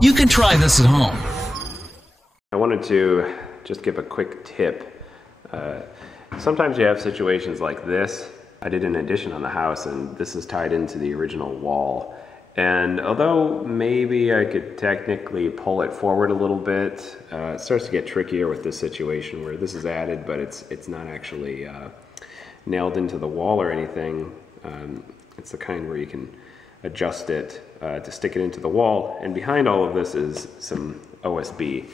You can try this at home. I wanted to just give a quick tip. Sometimes you have situations like this. I did an addition on the house and this is tied into the original wall. And although maybe I could technically pull it forward a little bit, it starts to get trickier with this situation where this is added, but it's not actually nailed into the wall or anything. It's the kind where you can adjust it to stick it into the wall, and behind all of this is some OSB.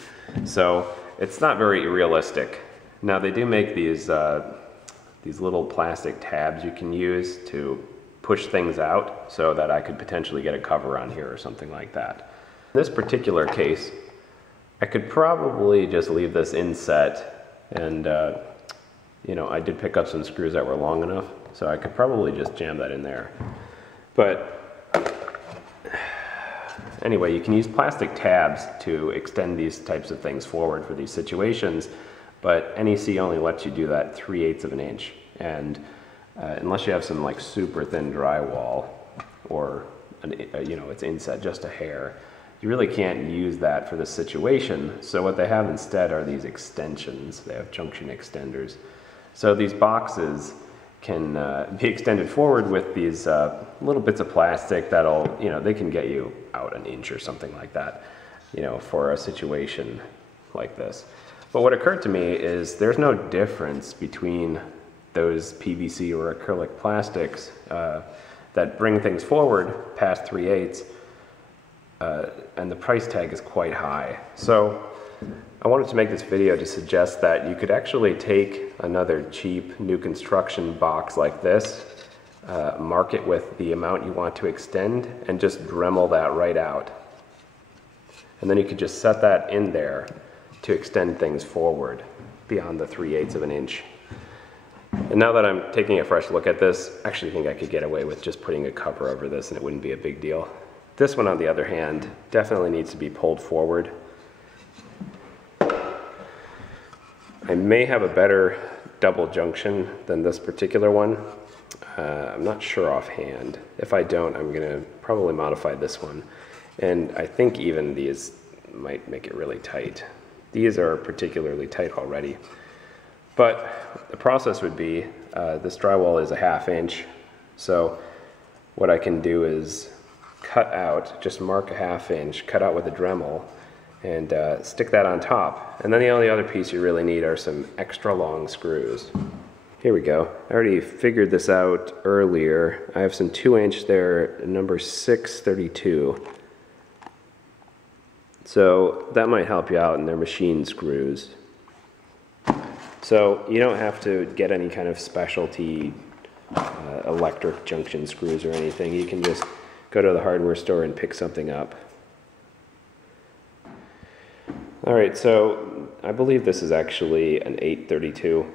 So it's not very realistic. Now they do make these little plastic tabs you can use to push things out so that I could potentially get a cover on here or something like that. In this particular case, I could probably just leave this inset, and you know, I did pick up some screws that were long enough, so I could probably just jam that in there. But anyway, you can use plastic tabs to extend these types of things forward for these situations, but NEC only lets you do that 3/8 of an inch. And unless you have some like super thin drywall or you know, it's inset just a hair, you really can't use that for this situation. So what they have instead are these extensions. They have junction extenders. So these boxes can be extended forward with these little bits of plastic that'll, you know, they can get you out an inch or something like that, you know, for a situation like this. But what occurred to me is there's no difference between those PVC or acrylic plastics that bring things forward past 3/8, and the price tag is quite high. So I wanted to make this video to suggest that you could actually take another cheap new construction box like this, mark it with the amount you want to extend, and just Dremel that right out. And then you could just set that in there to extend things forward beyond the 3/8 of an inch. And now that I'm taking a fresh look at this, I actually think I could get away with just putting a cover over this and it wouldn't be a big deal. This one, on the other hand, definitely needs to be pulled forward. I may have a better double junction than this particular one. I'm not sure offhand. If I don't, I'm gonna probably modify this one. And I think even these might make it really tight. These are particularly tight already. But the process would be, this drywall is a 1/2 inch. So what I can do is cut out, just mark a 1/2 inch, cut out with a Dremel, and stick that on top. And then the only other piece you really need are some extra long screws. Here we go. I already figured this out earlier. I have some 2-inch there, number 632. So that might help you out, and they're machine screws. So you don't have to get any kind of specialty electric junction screws or anything. You can just go to the hardware store and pick something up. Alright, so I believe this is actually an 832,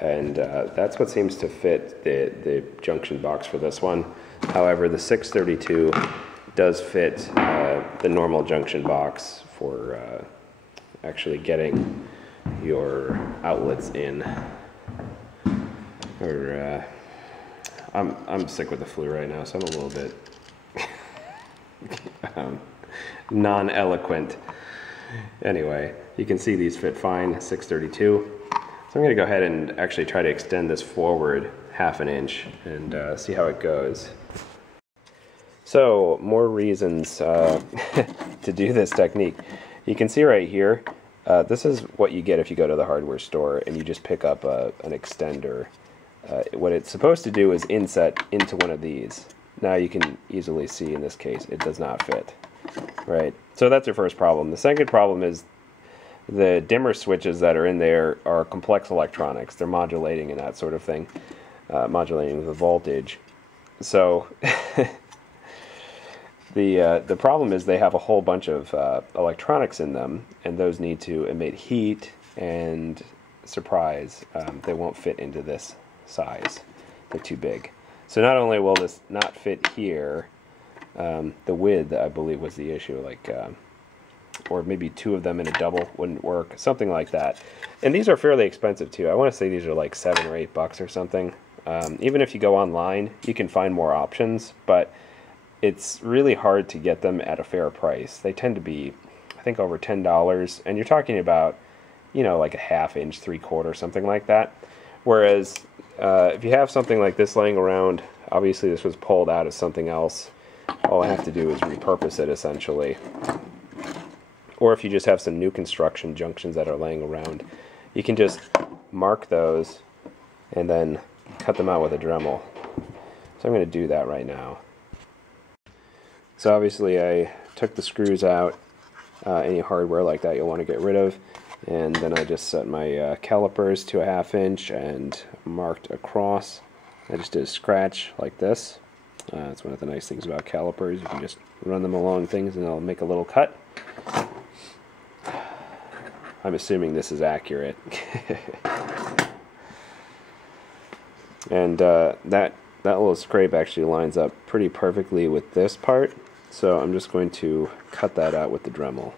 and that's what seems to fit the junction box for this one. However, the 632 does fit the normal junction box for actually getting your outlets in. Or I'm sick with the flu right now, so I'm a little bit non-eloquent. Anyway, you can see these fit fine, 632. So I'm going to go ahead and actually try to extend this forward 1/2 inch and see how it goes. So, more reasons to do this technique. You can see right here, this is what you get if you go to the hardware store and you just pick up an extender. What it's supposed to do is inset into one of these. Now you can easily see in this case it does not fit. Right, so that's your first problem. The second problem is the dimmer switches that are in there are complex electronics. They're modulating and that sort of thing, modulating the voltage. So the problem is they have a whole bunch of electronics in them, and those need to emit heat, and surprise, they won't fit into this size. They're too big. So not only will this not fit here, the width, I believe, was the issue, like, or maybe two of them in a double wouldn't work, something like that. And these are fairly expensive too. I want to say these are like $7 or $8 or something. Even if you go online, you can find more options, but it's really hard to get them at a fair price. They tend to be, I think, over $10, and you're talking about, you know, like a ½ inch, 3/4, something like that. Whereas if you have something like this laying around, obviously this was pulled out as something else. All I have to do is repurpose it essentially. Or if you just have some new construction junctions that are laying around, you can just mark those and then cut them out with a Dremel. So I'm going to do that right now. So obviously I took the screws out. Any hardware like that you'll want to get rid of. And then I just set my calipers to a ½ inch and marked across. I just did a scratch like this. That's one of the nice things about calipers. You can just run them along things and they'll make a little cut. I'm assuming this is accurate. And that little scrape actually lines up pretty perfectly with this part. So I'm just going to cut that out with the Dremel.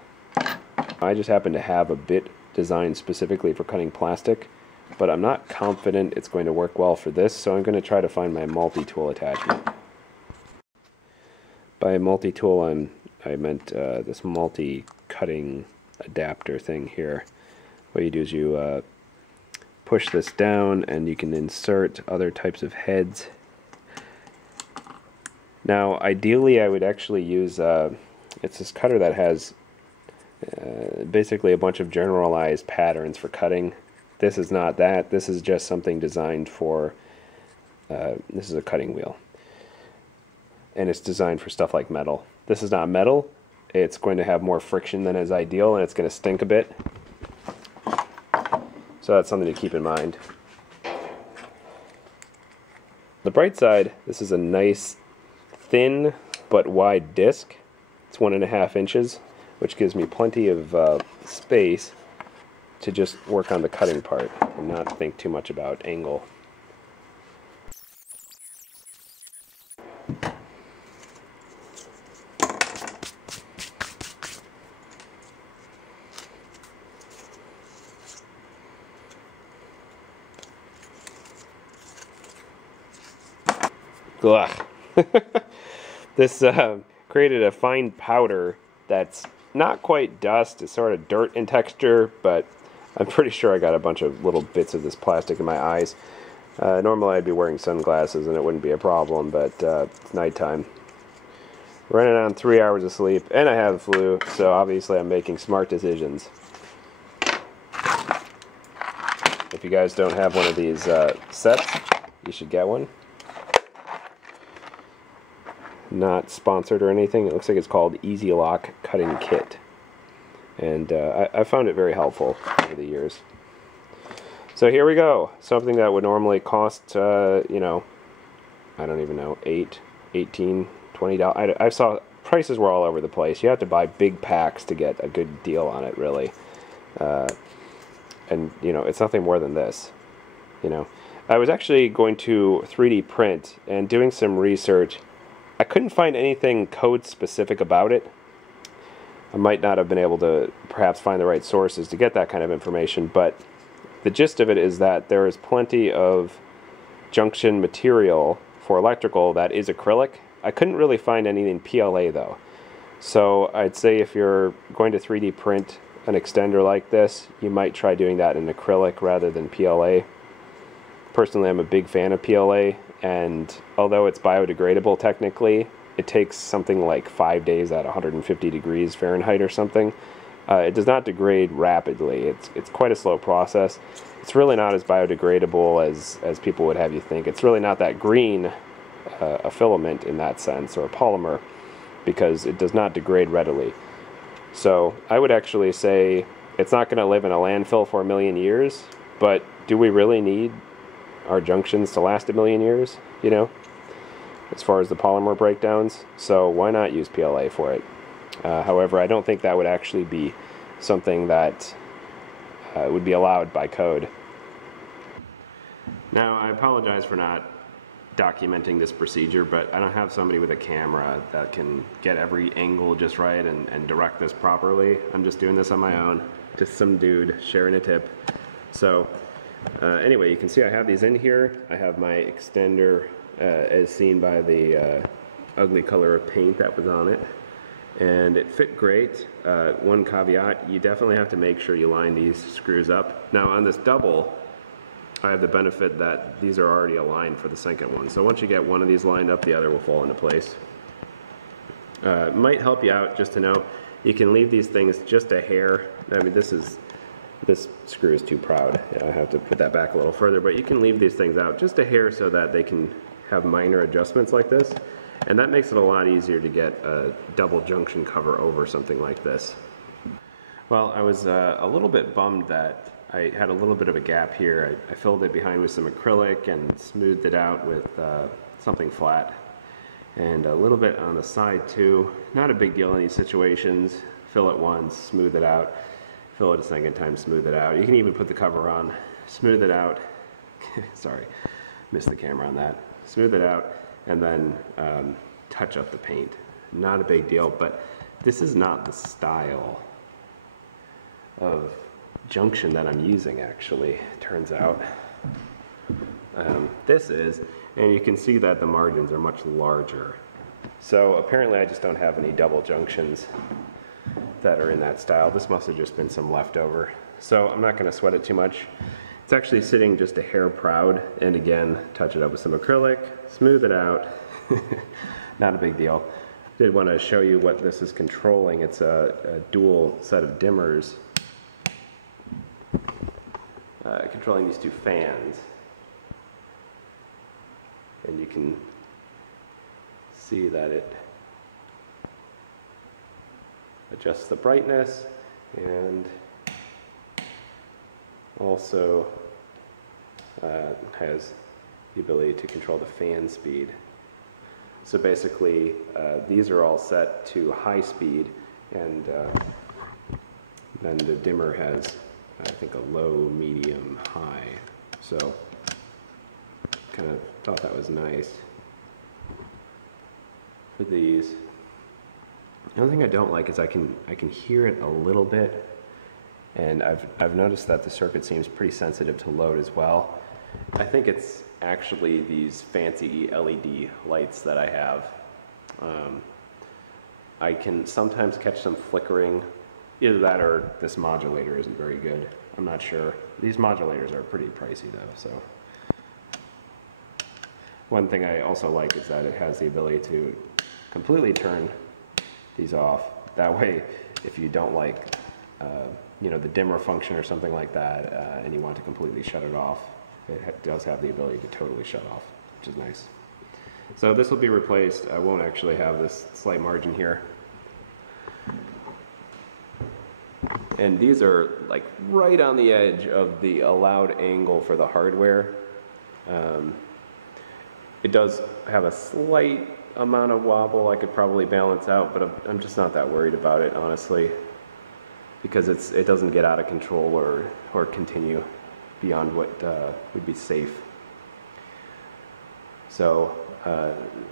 I just happen to have a bit designed specifically for cutting plastic, but I'm not confident it's going to work well for this, so I'm going to try to find my multi-tool attachment. By multi-tool, I meant this multi-cutting adapter thing here. What you do is you push this down and you can insert other types of heads. Now ideally I would actually use, it's this cutter that has basically a bunch of generalized patterns for cutting. This is not that. This is just something designed for, this is a cutting wheel. And it's designed for stuff like metal. This is not metal. It's going to have more friction than is ideal, and it's going to stink a bit. So that's something to keep in mind. The bright side, this is a nice thin but wide disc. It's 1½ inches, which gives me plenty of space to just work on the cutting part and not think too much about angle. Ugh. This created a fine powder that's not quite dust, it's sort of dirt in texture, but I'm pretty sure I got a bunch of little bits of this plastic in my eyes. Normally I'd be wearing sunglasses and it wouldn't be a problem, but it's nighttime. Running on 3 hours of sleep, and I have the flu, so obviously I'm making smart decisions. If you guys don't have one of these sets, you should get one. Not sponsored or anything. It looks like it's called Easy Lock Cutting Kit, and I found it very helpful over the years. So here we go. Something that would normally cost, you know, I don't even know, $8, $18, $20. I saw prices were all over the place. You have to buy big packs to get a good deal on it, really. And you know, it's nothing more than this. You know, I was actually going to 3D print and doing some research. I couldn't find anything code specific about it. I might not have been able to perhaps find the right sources to get that kind of information, but the gist of it is that there is plenty of junction material for electrical that is acrylic. I couldn't really find anything PLA though. So I'd say if you're going to 3D print an extender like this, you might try doing that in acrylic rather than PLA. Personally, I'm a big fan of PLA, and although it's biodegradable technically, it takes something like 5 days at 150 degrees Fahrenheit or something. It does not degrade rapidly. It's quite a slow process. It's really not as biodegradable as people would have you think. It's really not that green a filament in that sense, or a polymer, because it does not degrade readily. So I would actually say it's not going to live in a landfill for 1,000,000 years, but do we really need our junctions to last 1,000,000 years, you know, as far as the polymer breakdowns? So why not use PLA for it? However, I don't think that would actually be something that would be allowed by code. Now, I apologize for not documenting this procedure, but I don't have somebody with a camera that can get every angle just right and direct this properly. I'm just doing this on my own, just some dude sharing a tip. So anyway, you can see I have these in here. I have my extender as seen by the ugly color of paint that was on it, and it fit great. One caveat, you definitely have to make sure you line these screws up. Now on this double, I have the benefit that these are already aligned for the second one. So once you get one of these lined up, the other will fall into place. It might help you out just to know you can leave these things just a hair. I mean, this screw is too proud. I have to put that back a little further, but you can leave these things out just a hair so that they can have minor adjustments like this. And that makes it a lot easier to get a double junction cover over something like this. Well, I was a little bit bummed that I had a little bit of a gap here. I filled it behind with some acrylic and smoothed it out with something flat. And a little bit on the side too. Not a big deal in these situations. Fill it once, smooth it out. Fill it a second time, smooth it out. You can even put the cover on, smooth it out. Sorry, missed the camera on that. Smooth it out and then touch up the paint. Not a big deal, but this is not the style of junction that I'm using, actually, turns out. This is, and you can see that the margins are much larger. So apparently I just don't have any double junctions that are in that style. This must have just been some leftover. So I'm not going to sweat it too much. It's actually sitting just a hair proud, and again, touch it up with some acrylic, smooth it out. Not a big deal. Did want to show you what this is controlling. It's a dual set of dimmers controlling these two fans, and you can see that it adjusts the brightness and also has the ability to control the fan speed. So basically these are all set to high speed, and then the dimmer has, I think, a low, medium, high. So kind of thought that was nice for these. The only thing I don't like is I can hear it a little bit, and I've noticed that the circuit seems pretty sensitive to load as well. I think it's actually these fancy LED lights that I have. I can sometimes catch some flickering. Either that or this modulator isn't very good. I'm not sure. These modulators are pretty pricey though, so. One thing I also like is that it has the ability to completely turn these off. That way, if you don't like you know, the dimmer function or something like that, and you want to completely shut it off, it does have the ability to totally shut off, which is nice. So this will be replaced. I won't actually have this slight margin here. And these are like right on the edge of the allowed angle for the hardware. It does have a slight amount of wobble I could probably balance out, but I'm just not that worried about it, honestly, because it doesn't get out of control or continue beyond what would be safe. So,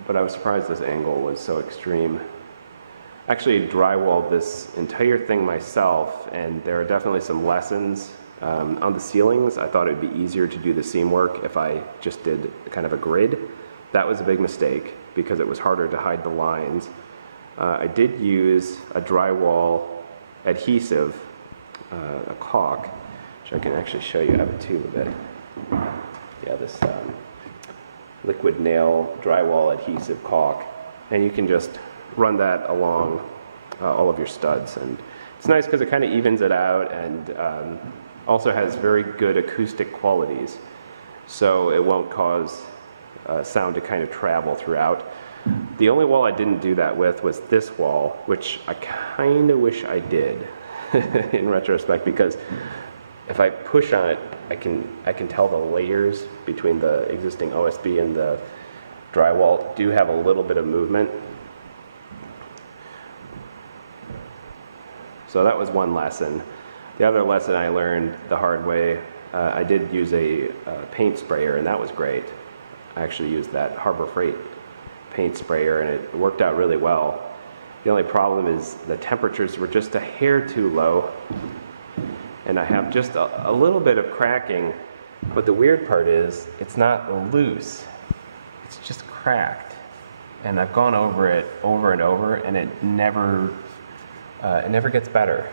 but I was surprised this angle was so extreme. Actually drywalled this entire thing myself, and there are definitely some lessons. On the ceilings, I thought it would be easier to do the seam work if I just did kind of a grid. That was a big mistake because it was harder to hide the lines. I did use a drywall adhesive, a caulk, which I can actually show you. I have a tube of it. Yeah, this liquid nail drywall adhesive caulk, and you can just run that along all of your studs, and it's nice because it kind of evens it out, and also has very good acoustic qualities, so it won't cause sound to kind of travel throughout. The only wall I didn't do that with was this wall, which I kind of wish I did in retrospect, because if I push on it, I can tell the layers between the existing OSB and the drywall do have a little bit of movement. So that was one lesson. The other lesson I learned the hard way, I did use a paint sprayer, and that was great. I actually used that Harbor Freight paint sprayer, and it worked out really well. The only problem is the temperatures were just a hair too low, and I have just a little bit of cracking, but the weird part is it's not loose, it's just cracked. and I've gone over it over and over, and it never gets better,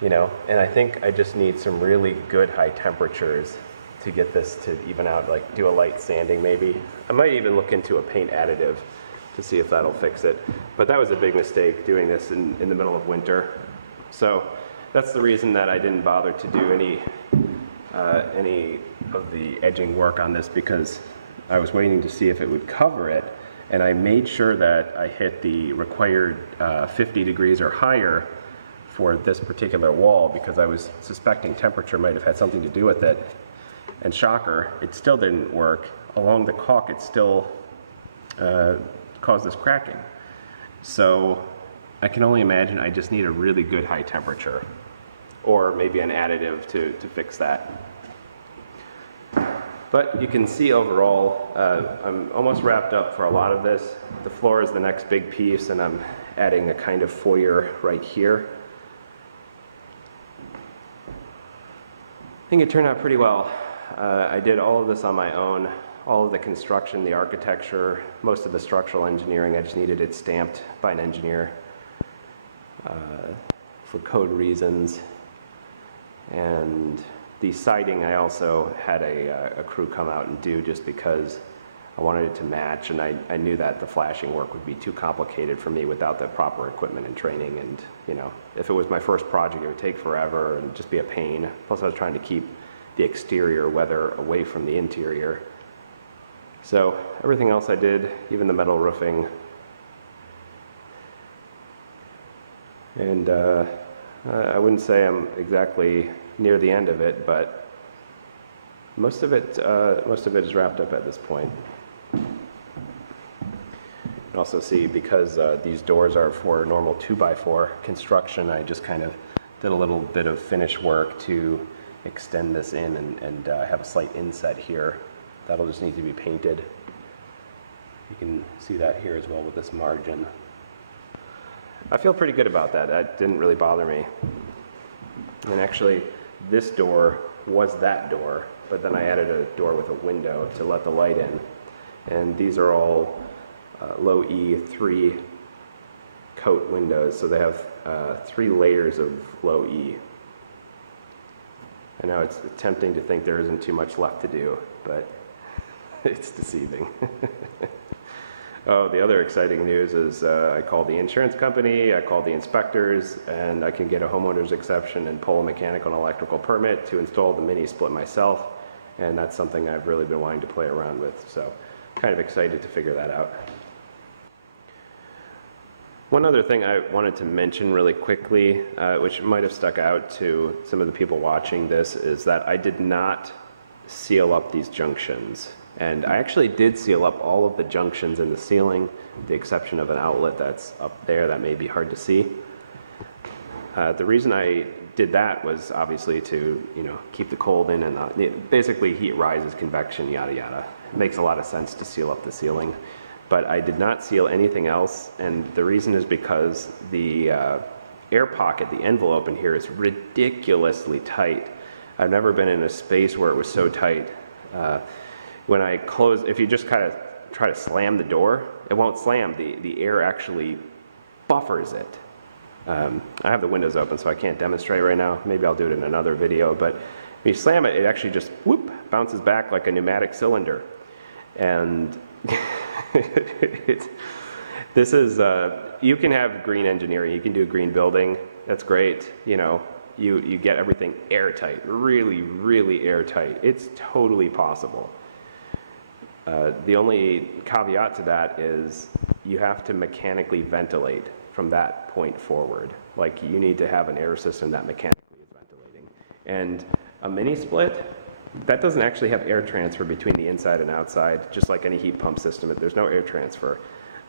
you know. And I think I just need some really good high temperatures to get this to even out, like do a light sanding maybe. I might even look into a paint additive to see if that'll fix it. But that was a big mistake, doing this in the middle of winter. So that's the reason that I didn't bother to do any of the edging work on this, because I was waiting to see if it would cover it, and I made sure that I hit the required 50 degrees or higher for this particular wall, because I was suspecting temperature might have had something to do with it. And shocker, it still didn't work. Along the caulk, it still caused this cracking. So I can only imagine I just need a really good high temperature, or maybe an additive to fix that. But you can see overall, I'm almost wrapped up for a lot of this. The floor is the next big piece, and I'm adding a kind of foyer right here. I think it turned out pretty well. I did all of this on my own, all of the construction, the architecture, most of the structural engineering. I just needed it stamped by an engineer for code reasons. And the siding I also had a crew come out and do, just because I wanted it to match, and I knew that the flashing work would be too complicated for me without the proper equipment and training. And you know, if it was my first project, it would take forever and just be a pain. Plus I was trying to keep the exterior weather away from the interior. So everything else I did, even the metal roofing. And I wouldn't say I'm exactly near the end of it, but most of it is wrapped up at this point. You can also see, because these doors are for normal 2x4 construction, I just kind of did a little bit of finish work to extend this in and have a slight inset here. That'll just need to be painted. You can see that here as well with this margin. I feel pretty good about that. That didn't really bother me. And actually, this door was that door, but then I added a door with a window to let the light in. And these are all low E 3 coat windows, so they have 3 layers of low E. I know it's tempting to think there isn't too much left to do, but it's deceiving. Oh, the other exciting news is I called the insurance company, I called the inspectors, and I can get a homeowner's exception and pull a mechanical and electrical permit to install the mini split myself, and that's something I've really been wanting to play around with, so kind of excited to figure that out. One other thing I wanted to mention really quickly, which might have stuck out to some of the people watching this, is that I did not seal up these junctions. And I actually did seal up all of the junctions in the ceiling, with the exception of an outlet that's up there that may be hard to see. The reason I did that was obviously to, you know, keep the cold in, and basically heat rises, convection, yada yada. It makes a lot of sense to seal up the ceiling. But I did not seal anything else, and the reason is because the air pocket, the envelope in here, is ridiculously tight. I've never been in a space where it was so tight. When I close, if you just kind of try to slam the door, it won't slam. The air actually buffers it. I have the windows open, so I can't demonstrate right now. Maybe I'll do it in another video, but when you slam it, it actually just whoop, bounces back like a pneumatic cylinder. And this is, you can have green engineering, you can do a green building, that's great, you know, you get everything airtight, really, really airtight. It's totally possible. The only caveat to that is you have to mechanically ventilate from that point forward. Like, you need to have an air system that mechanically is ventilating. And a mini split, that doesn't actually have air transfer between the inside and outside, just like any heat pump system. There's no air transfer.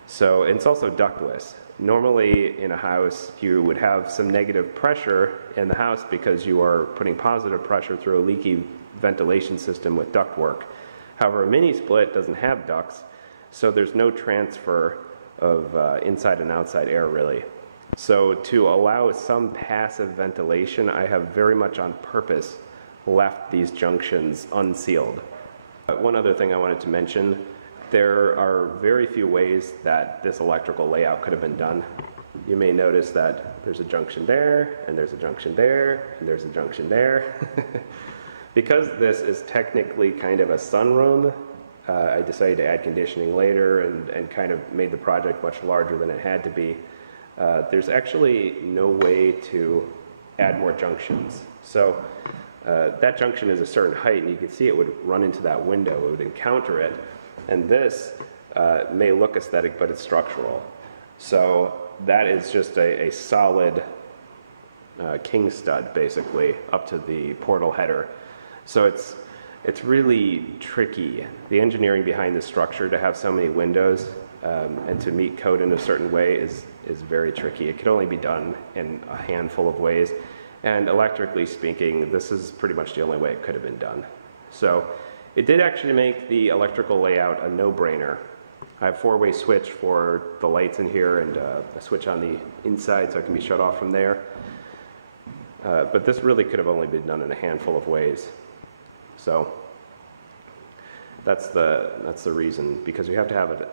So it's also ductless. Normally in a house, you would have some negative pressure in the house because you are putting positive pressure through a leaky ventilation system with ductwork. However, a mini split doesn't have ducts, so there's no transfer of inside and outside air really. So to allow some passive ventilation, I have very much on purpose left these junctions unsealed. One other thing I wanted to mention, There are very few ways that this electrical layout could have been done. You may notice that there's a junction there, and there's a junction there, and there's a junction there. Because this is technically kind of a sunroom, I decided to add conditioning later and kind of made the project much larger than it had to be. There's actually no way to add more junctions. So that junction is a certain height, and you can see it would run into that window, it would encounter it. And this may look aesthetic, but it's structural. So that is just a solid king stud, basically, up to the portal header. So it's really tricky. The engineering behind the structure to have so many windows and to meet code in a certain way is very tricky. It can only be done in a handful of ways. And electrically speaking, this is pretty much the only way it could have been done. So it did actually make the electrical layout a no-brainer. I have a 4-way switch for the lights in here and a switch on the inside so it can be shut off from there. But this really could have only been done in a handful of ways. So that's the reason, because you have to have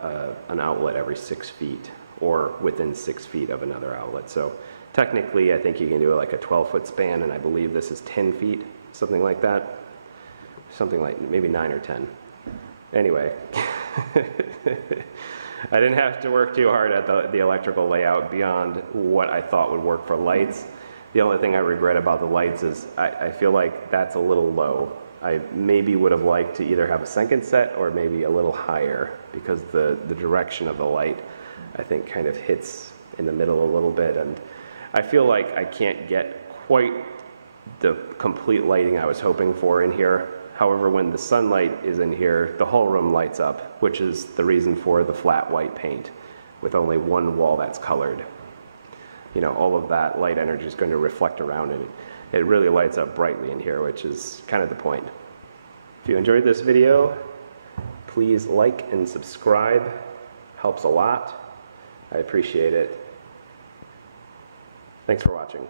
an outlet every 6 feet or within 6 feet of another outlet. So technically I think you can do like a 12-foot span, and I believe this is 10 feet, something like that. Something like maybe 9 or 10. Anyway, I didn't have to work too hard at the electrical layout beyond what I thought would work for lights. The only thing I regret about the lights is I feel like that's a little low. I maybe would have liked to either have a second set or maybe a little higher, because the direction of the light, I think, kind of hits in the middle a little bit, and I feel like I can't get quite the complete lighting I was hoping for in here. However, when the sunlight is in here, the whole room lights up, which is the reason for the flat white paint with only one wall that's colored. You know, all of that light energy is going to reflect around it. It really lights up brightly in here, which is kind of the point. If you enjoyed this video, please like and subscribe. Helps a lot. I appreciate it. Thanks for watching.